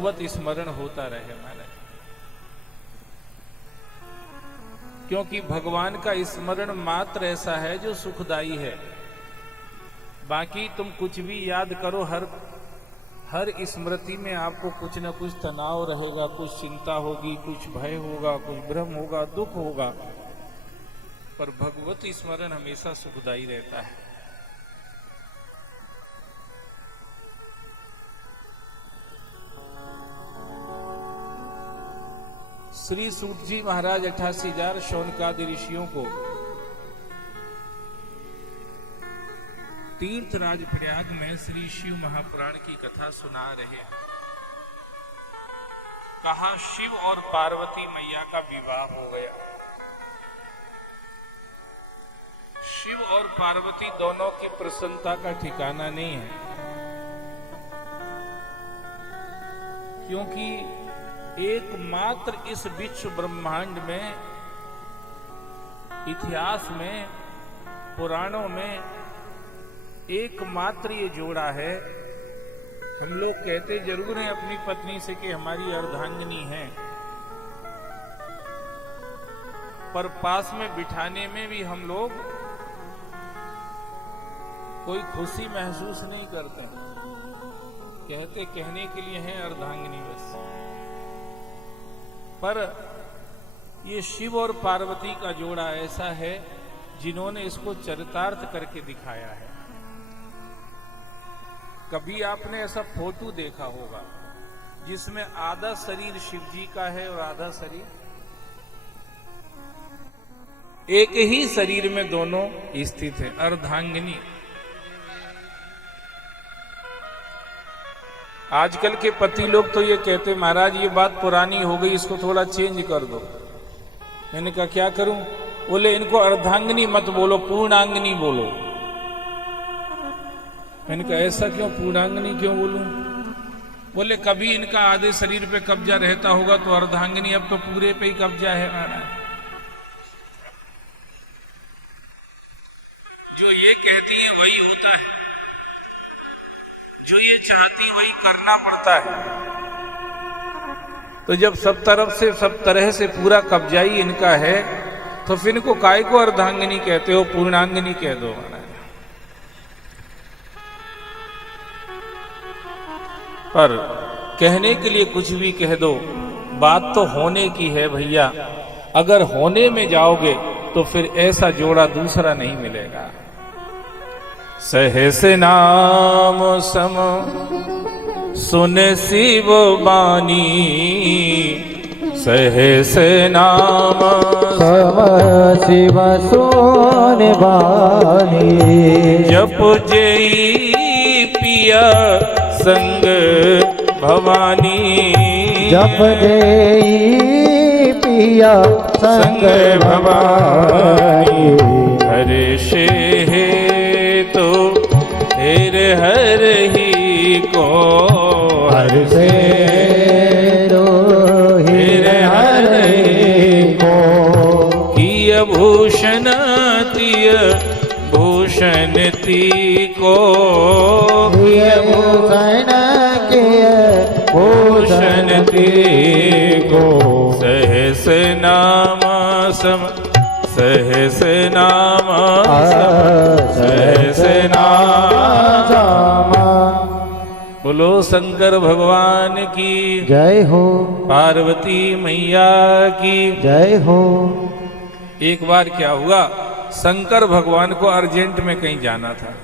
भगवत स्मरण होता रहे महाराज, क्योंकि भगवान का स्मरण मात्र ऐसा है जो सुखदाई है। बाकी तुम कुछ भी याद करो, हर स्मृति में आपको कुछ न कुछ तनाव रहेगा, कुछ चिंता होगी, कुछ भय होगा, कुछ भ्रम होगा, दुख होगा, पर भगवत स्मरण हमेशा सुखदाई रहता है। श्री सूत जी महाराज 88,000 शौनकादि ऋषियों को तीर्थराज प्रयाग में श्री शिव महापुराण की कथा सुना रहे हैं। कहा शिव और पार्वती मैया का विवाह हो गया। शिव और पार्वती दोनों की प्रसन्नता का ठिकाना नहीं है, क्योंकि एकमात्र इस विश्व ब्रह्मांड में, इतिहास में, पुराणों में एकमात्र ये जोड़ा है। हम लोग कहते जरूर हैं अपनी पत्नी से कि हमारी अर्धांगिनी है, पर पास में बिठाने में भी हम लोग कोई खुशी महसूस नहीं करते। कहते कहने के लिए है अर्धांगिनी बस, पर ये शिव और पार्वती का जोड़ा ऐसा है जिन्होंने इसको चरितार्थ करके दिखाया है। कभी आपने ऐसा फोटो देखा होगा जिसमें आधा शरीर शिव जी का है और आधा शरीर, एक ही शरीर में दोनों स्थित है, अर्धांगिनी। आजकल के पति लोग तो ये कहते महाराज ये बात पुरानी हो गई, इसको थोड़ा चेंज कर दो। मैंने कहा क्या करूं? बोले इनको अर्धांगिनी मत बोलो, पूर्णांगिनी बोलो। मैंने कहा ऐसा क्यों, पूर्णांगिनी क्यों बोलूं? बोले कभी इनका आधे शरीर पे कब्जा रहता होगा तो अर्धांगिनी, अब तो पूरे पे ही कब्जा है महाराज। जो ये कहती है वही होता है, जो ये चाहती वही करना पड़ता है। तो जब सब तरफ से, सब तरह से पूरा कब्जा ही इनका है, तो फिर इनको काय को अर्धांगिनी कहते हो, पूर्णांगिनी कह दो महाराज। पर कहने के लिए कुछ भी कह दो, बात तो होने की है भैया। अगर होने में जाओगे तो फिर ऐसा जोड़ा दूसरा नहीं मिलेगा। सहस नाम सम सुन शिव बानी, सहस नाम सम शिव सुन बानी, जप जई पिया संग भवानी, जप जई पिया संग भवानी, हरे से तो हेर हर ही को, हर से हेर हर ही को, किय भूषण तिय भूषण ती को, किय भूषण किय भूषण ती को, सहस नाम सम, सहस नाम सहस नाम। बोलो शंकर भगवान की जय हो, पार्वती मैया की जय हो। एक बार क्या हुआ, शंकर भगवान को अर्जेंट में कहीं जाना था,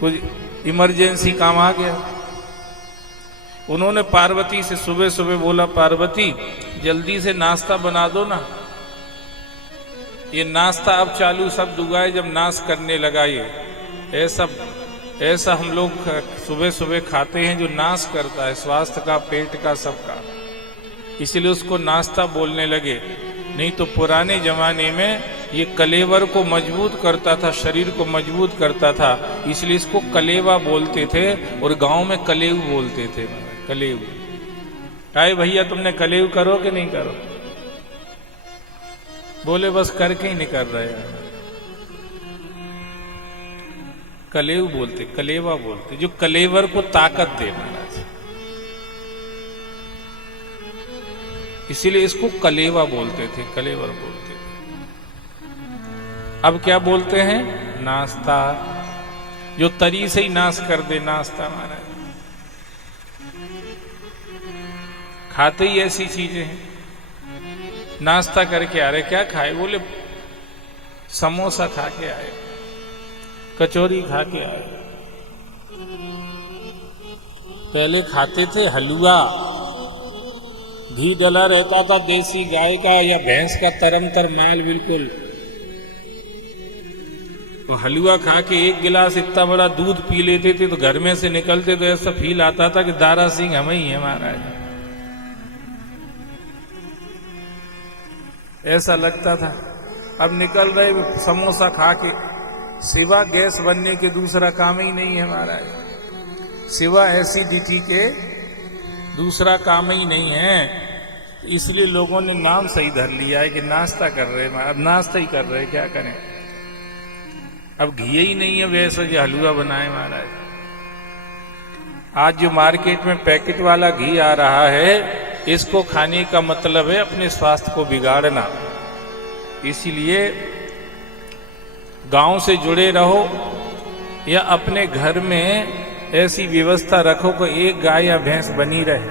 कुछ इमरजेंसी काम आ गया। उन्होंने पार्वती से सुबह सुबह बोला, पार्वती जल्दी से नाश्ता बना दो ना। ये नाश्ता अब चालू सब दुगाए जब नाश करने लगा, ये ऐसा हम लोग सुबह सुबह खाते हैं जो नाश करता है स्वास्थ्य का, पेट का, सबका, इसलिए उसको नाश्ता बोलने लगे। नहीं तो पुराने जमाने में ये कलेवर को मजबूत करता था, शरीर को मजबूत करता था, इसलिए इसको कलेवा बोलते थे और गांव में कलेव बोलते थे। कलेव, आए भैया तुमने कलेव करो कि नहीं करो? बोले बस करके ही नहीं कर रहे हैं। कलेव बोलते, कलेवा बोलते, जो कलेवर को ताकत दे महाराज। इसीलिए इसको कलेवा बोलते थे, कलेवर बोलते थे। अब क्या बोलते हैं? नाश्ता। जो तरी से ही नाश कर दे, नाश्ता महाराज। खाते ही ऐसी चीजें हैं। नाश्ता करके आ रहे, क्या खाए? बोले समोसा खा के आए, कचौरी खा के आए। पहले खाते थे हलवा, घी डला रहता था देसी गाय का या भैंस का, तरमतर माल बिल्कुल। तो हलवा खा के एक गिलास इतना बड़ा दूध पी लेते थे तो घर में से निकलते तो ऐसा फील आता था कि दारा सिंह हम ही है महाराज, ऐसा लगता था। अब निकल रहे समोसा खा के, सिवा गैस बनने के दूसरा काम ही नहीं है महाराज, सिवा एसिडिटी के दूसरा काम ही नहीं है। इसलिए लोगों ने नाम सही धर लिया है कि नाश्ता कर रहे हैं। अब नाश्ता ही कर रहे, क्या करें? अब घी ही नहीं है वैसे जो हलवा बनाए महाराज। आज जो मार्केट में पैकेट वाला घी आ रहा है, इसको खाने का मतलब है अपने स्वास्थ्य को बिगाड़ना। इसीलिए गांव से जुड़े रहो या अपने घर में ऐसी व्यवस्था रखो कि एक गाय या भैंस बनी रहे।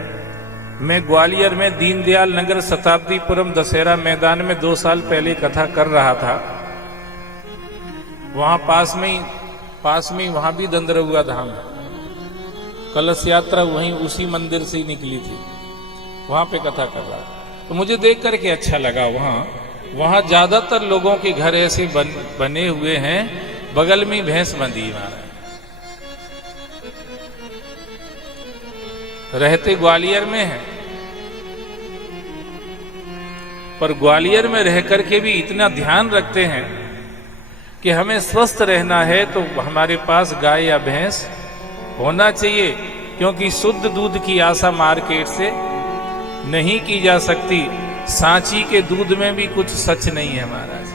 मैं ग्वालियर में दीनदयाल नगर शताब्दीपुरम दशहरा मैदान में 2 साल पहले कथा कर रहा था। वहां पास में ही वहां भी दंदरहुआ धाम, कलश यात्रा वहीं उसी मंदिर से ही निकली थी, वहां पे कथा कर रहा था। तो मुझे देख करके अच्छा लगा। वहां ज्यादातर लोगों के घर ऐसे बने हुए हैं, बगल में भैंस बंधी महाराज। रहते ग्वालियर में है, पर ग्वालियर में रह करके भी इतना ध्यान रखते हैं कि हमें स्वस्थ रहना है तो हमारे पास गाय या भैंस होना चाहिए, क्योंकि शुद्ध दूध की आशा मार्केट से नहीं की जा सकती। सांची के दूध में भी कुछ सच नहीं है महाराज।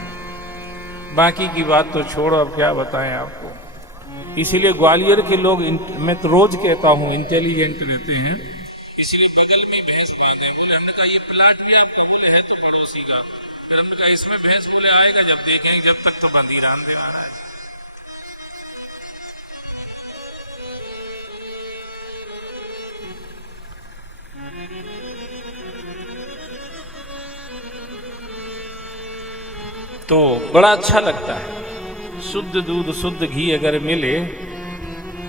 बाकी की बात तो छोड़ो, अब क्या बताएं आपको। इसीलिए ग्वालियर के लोग, मैं तो रोज कहता हूं, इंटेलिजेंट रहते हैं। इसलिए बगल में भैंस बांधे। बोले हमने कहा ये प्लाट भी है, बोले है तो पड़ोसी का। फिर हमने कहा इसमें भैंस, बोले आएगा जब देखेंगे, जब तक तो बंदी राम दे महाराज। तो बड़ा अच्छा लगता है। शुद्ध दूध शुद्ध घी अगर मिले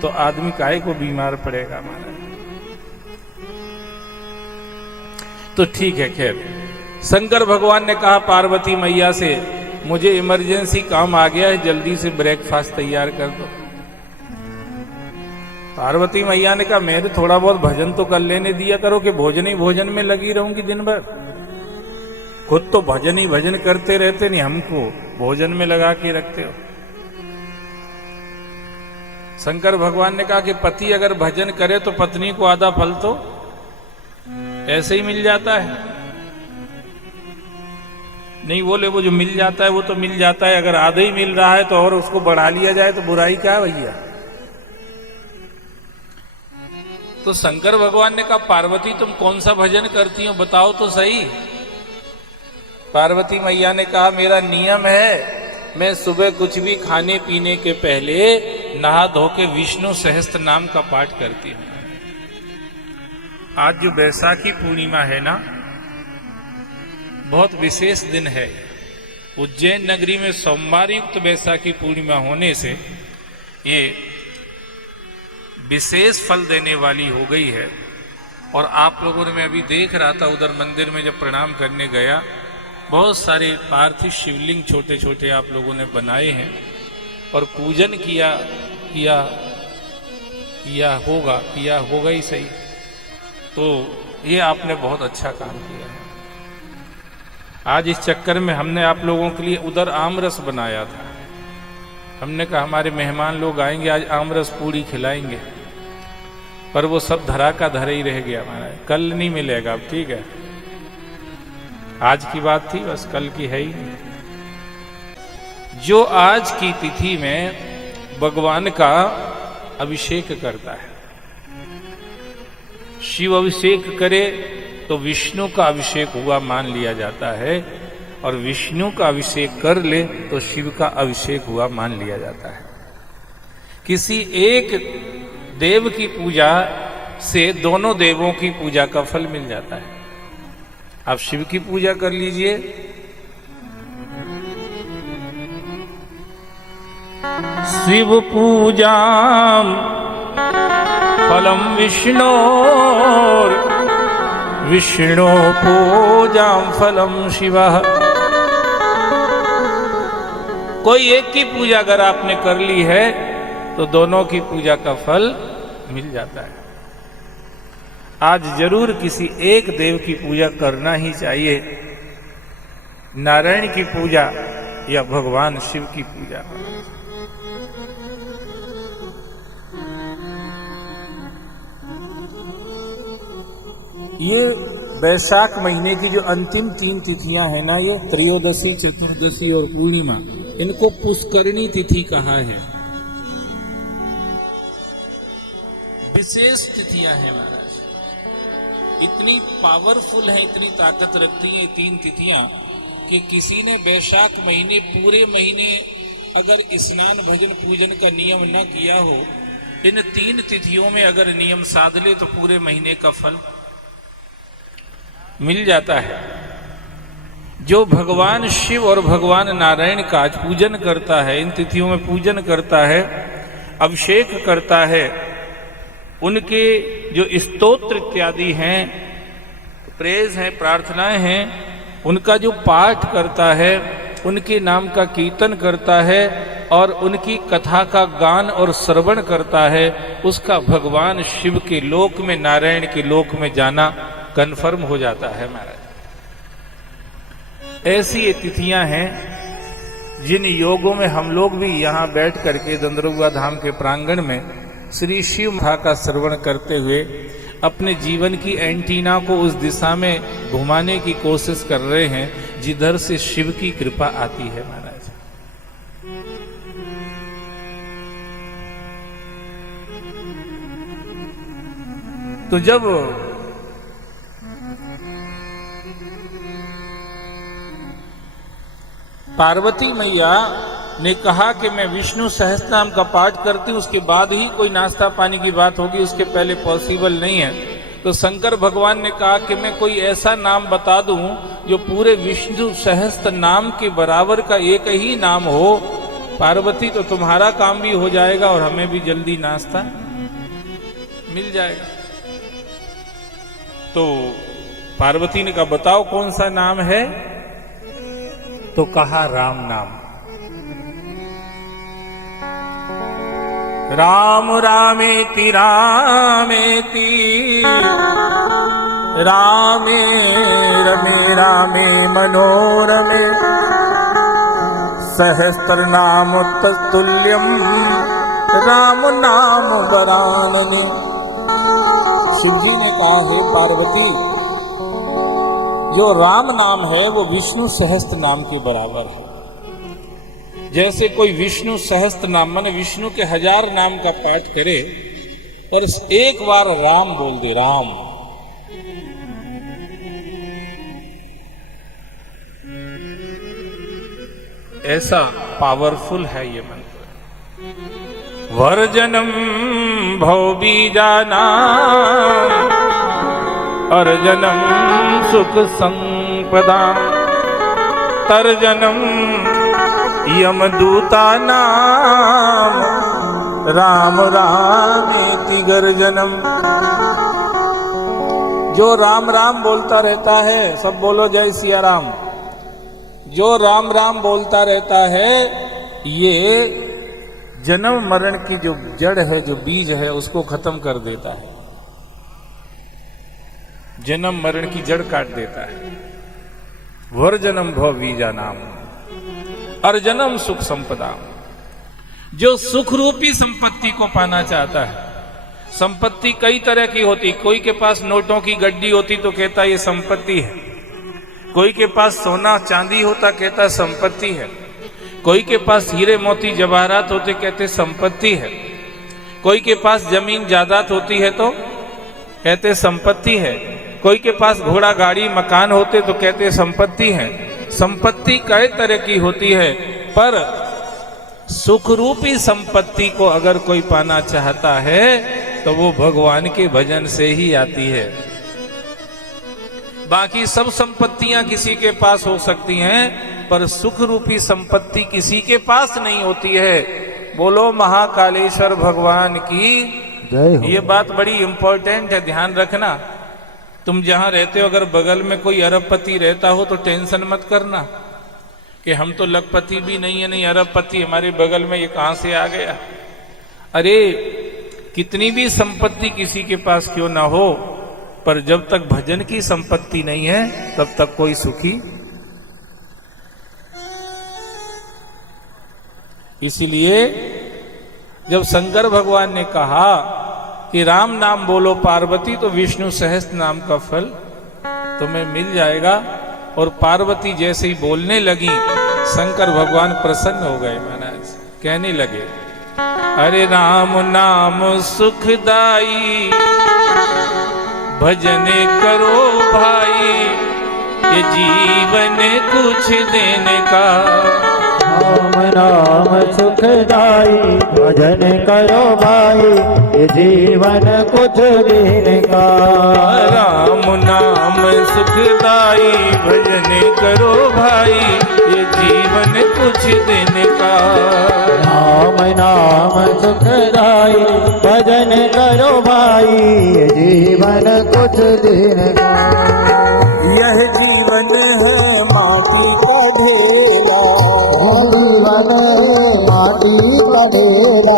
तो आदमी काहे को बीमार पड़ेगा महाराज। तो ठीक है, खैर शंकर भगवान ने कहा पार्वती मैया से, मुझे इमरजेंसी काम आ गया है, जल्दी से ब्रेकफास्ट तैयार कर दो। पार्वती मैया ने कहा मेरे थोड़ा बहुत भजन तो कर लेने दिया करो कि भोजन ही भोजन में लगी रहूंगी दिन भर। खुद तो भजन ही भजन करते रहते, नहीं हमको भोजन में लगा के रखते हो। शंकर भगवान ने कहा कि पति अगर भजन करे तो पत्नी को आधा फल तो ऐसे ही मिल जाता है। नहीं बोले वो जो मिल जाता है वो तो मिल जाता है, अगर आधा ही मिल रहा है तो और उसको बढ़ा लिया जाए तो बुराई क्या है भैया। तो शंकर भगवान ने कहा पार्वती तुम कौन सा भजन करती हो बताओ तो सही। पार्वती मैया ने कहा मेरा नियम है, मैं सुबह कुछ भी खाने पीने के पहले नहा धो के विष्णु सहस्त्र नाम का पाठ करती हूं। आज जो बैसाखी पूर्णिमा है ना, बहुत विशेष दिन है। उज्जैन नगरी में सोमवार युक्त बैसाखी पूर्णिमा होने से ये विशेष फल देने वाली हो गई है। और आप लोगों ने, मैं अभी देख रहा था उधर मंदिर में जब प्रणाम करने गया, बहुत सारे पार्थिव शिवलिंग छोटे छोटे आप लोगों ने बनाए हैं और पूजन किया होगा ही सही। तो ये आपने बहुत अच्छा काम किया है। आज इस चक्कर में हमने आप लोगों के लिए उधर आमरस बनाया था। हमने कहा हमारे मेहमान लोग आएंगे, आज आमरस पूरी खिलाएंगे, पर वो सब धरा का धरा ही रह गया हमारा। कल नहीं मिलेगा, अब ठीक है, आज की बात थी बस, कल की है ही नहीं। जो आज की तिथि में भगवान का अभिषेक करता है, शिव अभिषेक करे तो विष्णु का अभिषेक हुआ मान लिया जाता है, और विष्णु का अभिषेक कर ले तो शिव का अभिषेक हुआ मान लिया जाता है। किसी एक देव की पूजा से दोनों देवों की पूजा का फल मिल जाता है। आप शिव की पूजा कर लीजिए, शिव पूजा फलम विष्णु, विष्णु पूजा फलम शिव। कोई एक की पूजा अगर आपने कर ली है तो दोनों की पूजा का फल मिल जाता है। आज जरूर किसी एक देव की पूजा करना ही चाहिए, नारायण की पूजा या भगवान शिव की पूजा। ये वैशाख महीने की जो अंतिम 3 तिथियां हैं ना, ये त्रयोदशी, चतुर्दशी और पूर्णिमा, इनको पुष्करणी तिथि कहा है। विशेष तिथियां हैं महाराज, इतनी पावरफुल है, इतनी ताकत रखती है 3 तिथियां कि किसी ने वैशाख महीने पूरे महीने अगर स्नान भजन पूजन का नियम न किया हो, इन 3 तिथियों में अगर नियम साध ले तो पूरे महीने का फल मिल जाता है। जो भगवान शिव और भगवान नारायण का आज पूजन करता है, इन तिथियों में पूजन करता है, अभिषेक करता है, उनके जो स्तोत्र इत्यादि हैं, प्रेज हैं, प्रार्थनाएं हैं, उनका जो पाठ करता है, उनके नाम का कीर्तन करता है और उनकी कथा का गान और श्रवण करता है, उसका भगवान शिव के लोक में, नारायण के लोक में जाना कन्फर्म हो जाता है महाराज। ऐसी ये तिथियां हैं जिन योगों में हम लोग भी यहाँ बैठ करके दंदरुआ धाम के प्रांगण में श्री शिव कथा का श्रवण करते हुए अपने जीवन की एंटीना को उस दिशा में घुमाने की कोशिश कर रहे हैं जिधर से शिव की कृपा आती है महाराज। तो जब पार्वती मैया ने कहा कि मैं विष्णु सहस्त्रनाम का पाठ करती हूं, उसके बाद ही कोई नाश्ता पानी की बात होगी, उसके पहले पॉसिबल नहीं है, तो शंकर भगवान ने कहा कि मैं कोई ऐसा नाम बता दूं जो पूरे विष्णु सहस्त्र नाम के बराबर का एक ही नाम हो। पार्वती, तो तुम्हारा काम भी हो जाएगा और हमें भी जल्दी नाश्ता मिल जाएगा। तो पार्वती ने कहा बताओ कौन सा नाम है, तो कहा राम नाम। राम रामेति रामेति रामे रमे रामे मनोरमे सहस्त्र नाम तत्तुल्यम राम नाम वरानने। शिव जी ने कहा है पार्वती, जो राम नाम है वो विष्णु सहस्त्र नाम के बराबर है। जैसे कोई विष्णु सहस्त्र नाम माने विष्णु के 1000 नाम का पाठ करे और एक बार राम बोल दे, राम, ऐसा पावरफुल है ये मंत्र। वर्जनम भव बीजाना अर्जनम सुख संपदा तर्जनम यमदूता नाम राम रामेति गर्जनम। जो राम राम बोलता रहता है, सब बोलो जय सिया राम। जो राम राम बोलता रहता है, ये जन्म मरण की जो जड़ है, जो बीज है, उसको खत्म कर देता है, जन्म मरण की जड़ काट देता है। वर्जनम भव बीजा नाम अर्जनम सुख संपदा। जो सुख रूपी संपत्ति को पाना चाहता है, संपत्ति कई तरह की होती, कोई के पास नोटों की गड्डी होती तो कहता ये संपत्ति है, कोई के पास सोना चांदी होता कहता संपत्ति है, कोई के पास हीरे मोती जवाहरात होते कहते संपत्ति है, कोई के पास जमीन जायदाद होती है तो कहते संपत्ति है, कोई के पास घोड़ा गाड़ी मकान होते तो कहते संपत्ति है। संपत्ति कई तरह की होती है, पर सुख रूपी संपत्ति को अगर कोई पाना चाहता है तो वो भगवान के भजन से ही आती है। बाकी सब संपत्तियां किसी के पास हो सकती हैं, पर सुख रूपी संपत्ति किसी के पास नहीं होती है। बोलो महाकालेश्वर भगवान की जय हो। ये बात बड़ी इंपॉर्टेंट है, ध्यान रखना। तुम जहां रहते हो अगर बगल में कोई अरबपति रहता हो तो टेंशन मत करना कि हम तो लखपति भी नहीं है, नहीं अरबपति हमारे बगल में, ये कहां से आ गया। अरे कितनी भी संपत्ति किसी के पास क्यों ना हो, पर जब तक भजन की संपत्ति नहीं है तब तक कोई सुखी। इसीलिए जब शंकर भगवान ने कहा कि राम नाम बोलो पार्वती तो विष्णु सहस्त्र नाम का फल तुम्हें मिल जाएगा, और पार्वती जैसे ही बोलने लगी शंकर भगवान प्रसन्न हो गए महाराज। कहने लगे अरे राम नाम सुखदाई भजन करो भाई, ये जीवन कुछ दिन का। राम नाम सुखदाई भजन करो भाई, ये जीवन कुछ दिन का। राम नाम सुखदाई भजन करो भाई, ये जीवन कुछ दिन का। राम नाम सुखदाई भजन करो भाई, ये जीवन कुछ दिन का। यह जीवन है माटी का ढेला, जीवन माटी का ढेला।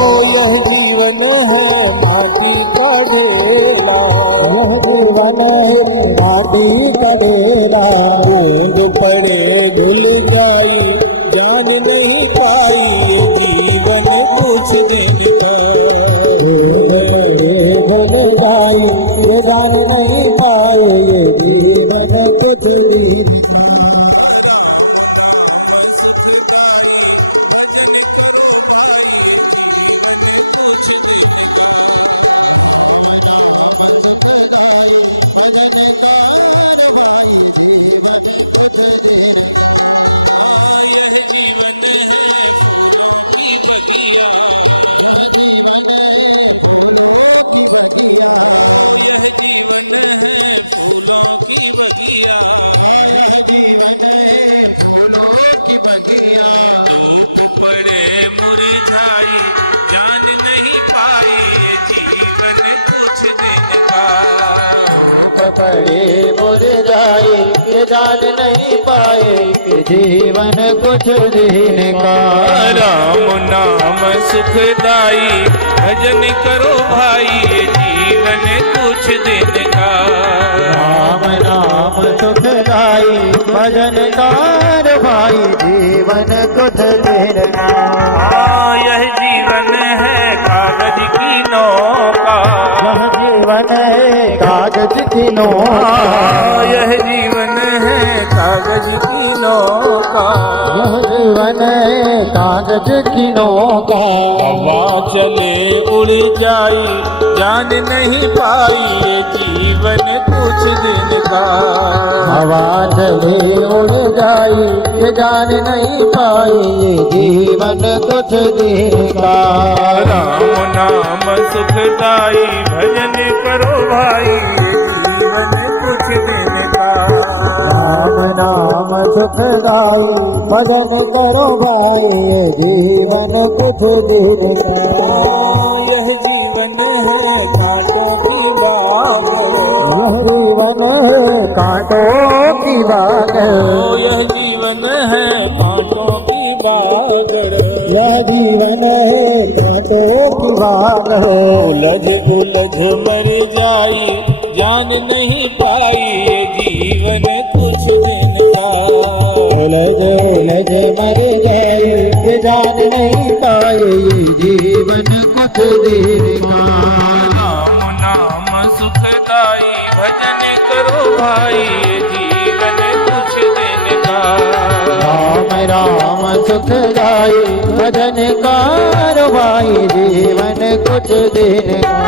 यह जीवन है माटी का ढेला। यह जीवन माटी का ढेला। बूंद पड़े धुल जाई जान नहीं पाई, ये जीवन कुछ दिन का। भूल जाई ये जान नहीं पाए, ये जीवन कुछ दिन का। पड़े मुरझाई ये जान नहीं पाए, ये जीवन कुछ दिन का। राम नाम सुखदाई भजन करो भाई, ये जीवन कुछ दिन का। राम नाम सुखदाई भजन कर भाई, जीवन कुछ दिन का। यह जीवन है कागज की नौका, यह जीवन है कागज की नौका। यह जीवन है कागज की नौका। यह जीवन है कागज की नौका। हवा चले उड़ जाई जान नहीं पाई, ये जीवन कुछ दिन का। हवा चले उड़ जाई ये जान नहीं पाई, ये जीवन कुछ दिन का। राम नाम सुखदाई भजन करो भाई, ये जीवन कुछ दिन का। राम नाम सुखदाई भजन करो भाई, ये जीवन कुछ दिन का। यह जीवन है कांटों की बाग, यह जीवन है कांटों की बाग। यह जीवन है कांटों की बागड़। यह जीवन है कांटों की बाग। उलझ उलझ मर जाई जान नहीं पाई, ये जीवन कुछ दिन का। उलझ उलझ मर जाए ये जान नहीं पाए, ये जीवन कुछ दिन का। राम नाम सुखदाई भजन करो भाई, ये जीवन कुछ दिन का। राम राम सुखदाई भजन कर भाई, जीवन कुछ दिन का।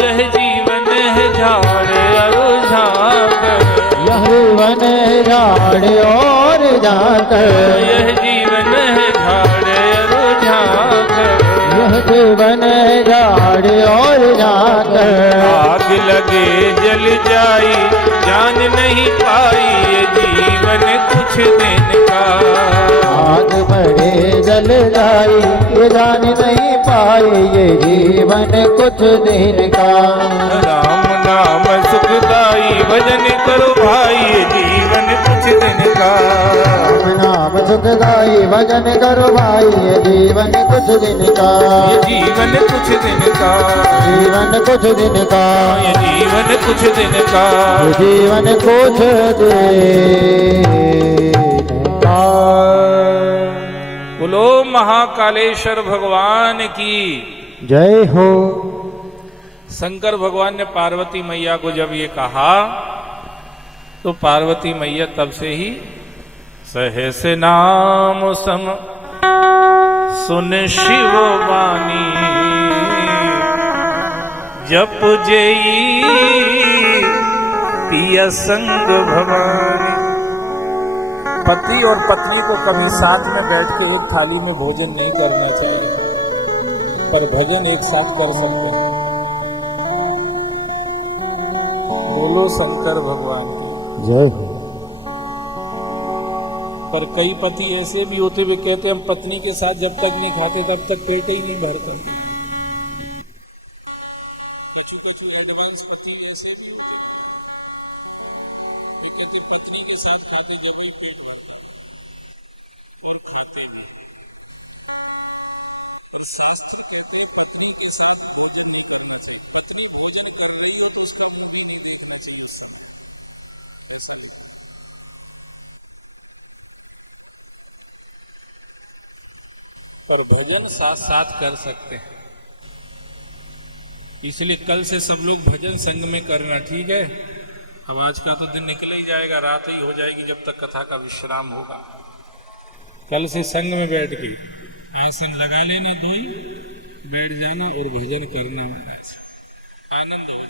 यह जीवन है झाड़ झाड़ और झांकर, यह जीवन है झाड़ और झांकर, यह जीवन है झाड़ और झांकर। आग लगे जल जाई जान नहीं पाई, ये जीवन कुछ दिन का। आग बढ़े जल जाई ये जान नहीं पाए, ये जीवन कुछ दिन का। राम नाम सुखदाई भजन करो भाई, ये जीवन कुछ दिन का। राम नाम सुखदाई भजन करो भाई, ये जीवन कुछ दिन का। ये जीवन कुछ दिन का, जीवन कुछ दिन का, ये जीवन कुछ दिन का। ये जीवन कुछ दिन का। बोलो महाकालेश्वर भगवान की जय हो। शंकर भगवान ने पार्वती मैया को जब ये कहा तो पार्वती मैया तब से ही सहस नाम सम सुन शिव वाणी, जप जई पिया संग भवानी। पति और पत्नी को कभी साथ में बैठ के एक थाली में भोजन नहीं करना चाहिए, पर भजन एक साथ कर सकते हैं। बोलो शंकर भगवान की जय हो। पर कई पति ऐसे भी होते हुए कहते हम पत्नी के साथ जब तक नहीं खाते तब तक पेट ही नहीं भरता। कछु एडवांस पति ऐसे भी होते वो कहते पत्नी के साथ खाते जब ही पेट भरता और खाते भी। शास्त्री कहते पत्नी के साथ भोजन करना चाहिए, पत्नी भोजन कर रही हो तो उसका मुंह भी नहीं देखना चाहिए। पर भजन साथ साथ कर सकते हैं, इसलिए कल से सब लोग भजन संग में करना, ठीक है। अब आज का तो दिन निकल ही जाएगा, रात ही हो जाएगी जब तक कथा का विश्राम होगा। कल से संग में बैठ के आसन लगा लेना, दो ही बैठ जाना और भजन करना, आनंद हो।